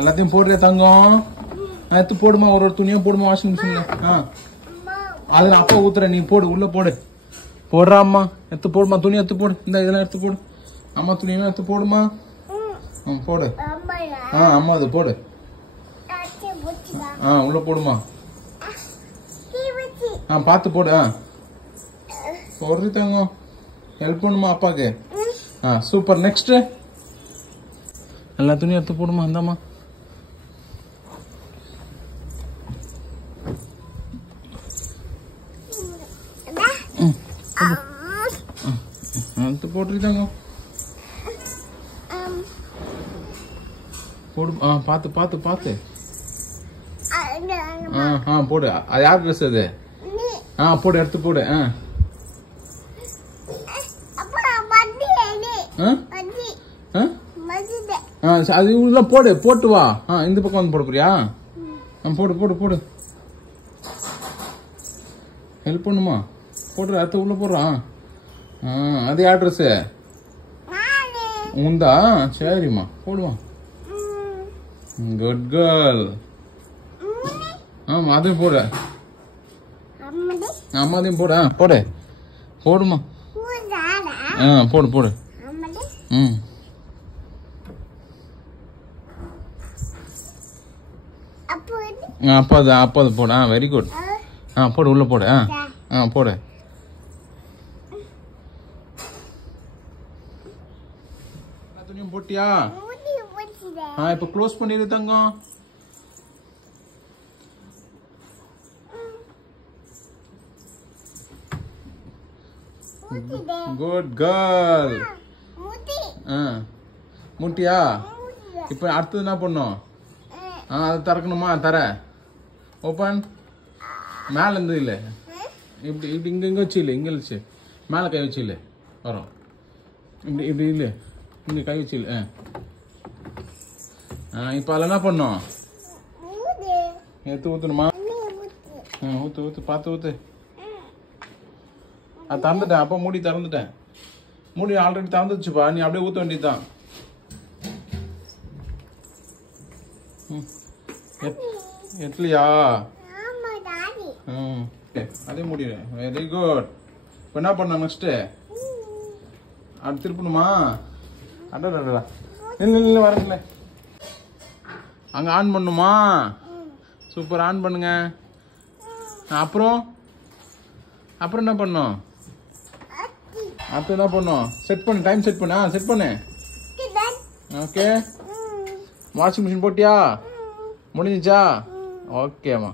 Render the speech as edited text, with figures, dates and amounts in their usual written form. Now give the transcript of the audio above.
எல்லாத்தையும் போடுறியா தங்கம்? எடுத்து போடுமா, ஒரு ஒரு துணியா போடுமா வாஷிங் மிஷின்ல. அதுல அப்பா ஊத்துற, நீ போடு, உள்ள போடு. போடுறா அம்மா, எடுத்து போடுமா, துணி எடுத்து போடு. இந்த இதெல்லாம் எடுத்து போடு. அம்மா துணியெல்லாம் எடுத்து போடுமா. போடு. அம்மா அது போடு. உள்ள போடுமா. பாத்து போடு. போடுறி தங்கம், ஹெல்ப் பண்ணுமா அப்பாக்கு. சூப்பர். நெக்ஸ்ட் எல்லா துணியும் எடுத்து போடுமா. இந்தாம்மா. எடுத்து போட்டுறி தங்கம், போடு. பாத்து பாத்து பாத்து. போடு. அது யார் ட்ரெஸ் அது? போடு, எடுத்து போடு. அது உள்ள போடு, போட்டு வா. இந்த பக்கம் வந்து போட போறியா? போடு போடு போடு. ஹெல்ப் பண்ணுமா. போடுற, அடுத்து உள்ள போடுறான். அது யார் ட்ரெஸ்? உண்டா? சரிம்மா, போடுவான். Good girl. அதையும் போடு. அம்மாதையும் போடு. போடு, போடுமா. போடு போடு. அப்பாது அப்பாது போடு. Very good. போடு, உள்ள போடு. போடு. துணியும் போட்டியா? இப்ப க்ளோஸ் பண்ணிடு தங்கம். Good girl. முட்டியா? இப்ப அடுத்தது என்ன பண்ணும்? அது திறக்கணுமா? தர ஓப்பன். மேல இருந்து இல்ல, இப்படி இப்படி இங்க இங்க வச்சு இல்ல, இங்க வச்சு மேல கை வச்சு இல்ல வரும். இப்படி இப்படி இல்ல, இங்க கை வச்சு இல்ல. இப்ப அதுல என்ன பண்ணும்? எடுத்து ஊத்தணுமா? ஊத்து ஊத்து, பார்த்து ஊத்து. அது திறந்துட்டேன், அப்ப மூடி திறந்துட்டேன். மூடி ஆல்ரெடி திறந்துச்சுப்பா, நீ அப்படியே ஊத்த வேண்டியதுதான். எட்லியா? அதே மூடிடு. Very good. இப்ப என்ன பண்ண நெக்ஸ்ட்? அது திருப்பணுமா? அடடா, இல்ல வரல. அங்க ஆன் பண்ணுமா? சூப்பர், ஆன் பண்ணுங்க. அப்புறம் அப்புறம் என்ன பண்ணும்? அடுத்து என்ன பண்ணும்? செட் பண்ணு, டைம் செட் பண்ணு. செட் பண்ணு. ஓகே. வாஷிங் மிஷின் போட்டியா? முடிஞ்சிச்சா? ஓகேம்மா.